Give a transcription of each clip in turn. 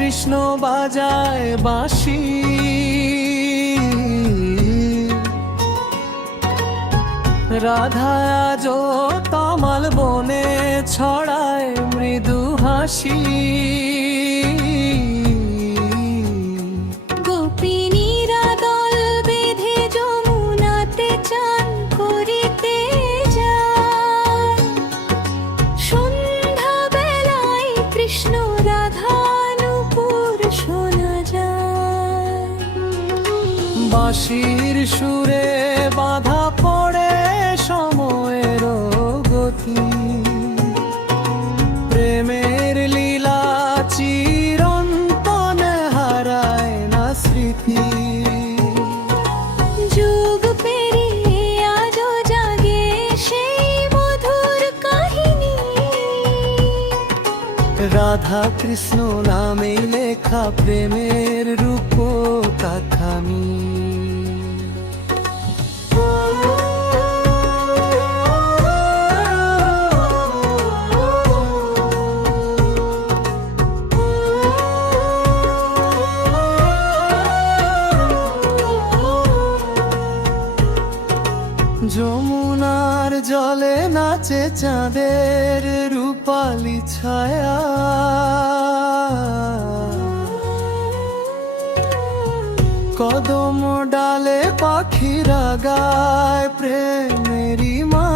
কৃষ্ণ বাজায় বাঁশি, রাধা আজো তমাল বনে ছড়ায় মৃদু হাসি। গোপিনীরা দল বেঁধে যমুনাতে চান করিতে যায়, সন্ধ্যা বেলায় কৃষ্ণ রাধানুপুর শোনা যায়। বাঁশির সুরে বাঁধা পড়ে সময়ের গতি, প্রেমের লীলা চিরন্তন হারায় না স্মৃতি। যুগ পেরিয়ে আজও জাগে সেই মধুর কাহিনী, রাধা কৃষ্ণ নামে লেখা প্রেমের রূপকাথামি। যমুনার জলে নাচে চাঁদের রূপালি ছায়া, কদম ডালে পাখিরা গায় প্রেমেরি মা।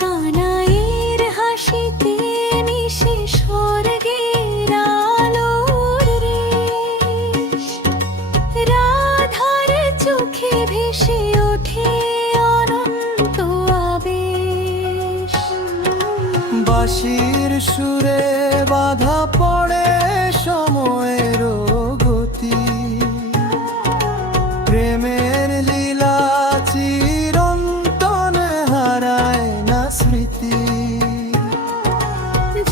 কানাইয়ের হাসিতে মিশে স্বর্গের আলোর রেশ, রাধার চোখে ভেসে ওঠে অনন্ত আবেশ। বাঁশির সুরে বাধা পড়ে সময়ের গতি, প্রেমের লীলা চিরন্তন হারায় না স্মৃতি।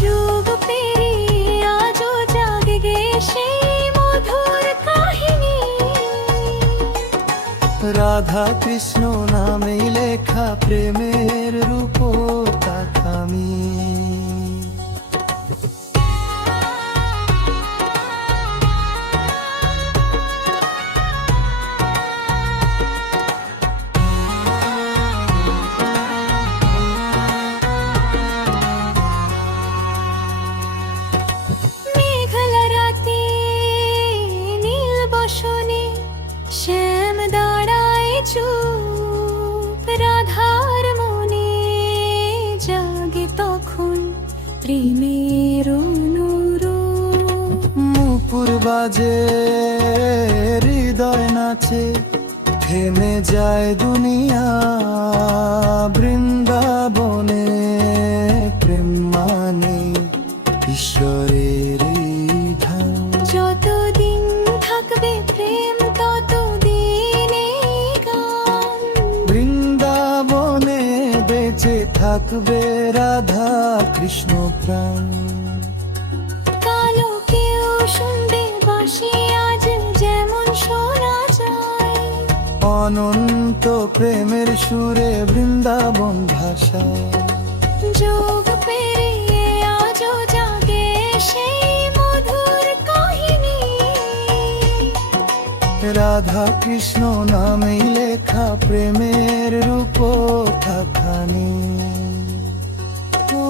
যুগ পেরিয়ে আজও জাগে সেই মধুর কাহিনী, রাধা কৃষ্ণ নামে লেখা প্রেমের রূপকাথামি। মেঘলা রাতে নীল বসনে শ্যাম দাঁড়ায় চুপ, রাধার মনে জাগে তখন প্রেমের অনুরূপ। মুপুর বাজে হৃদয় নাচে, থেমে যায় দুনিয়া বৃন্দাবনে। প্রেম মানে ঈশ্বরের ধাম, যতদিন থাকবে প্রেম ততদিন এই গান, বৃন্দাবনে বেঁচে থাকবে রাধা কৃষ্ণ প্রাণ। কালো কেউ শুনবে বাঁশি আজ যেমন শোনা যায়, অনন্ত প্রেমের সুরে বৃন্দাবন ভাষা। যুগ পেরিয়ে আজও জাগে সেই মধুর কাহিনী, রাধা কৃষ্ণ নামে লেখা প্রেমের রূপকাথানি। ও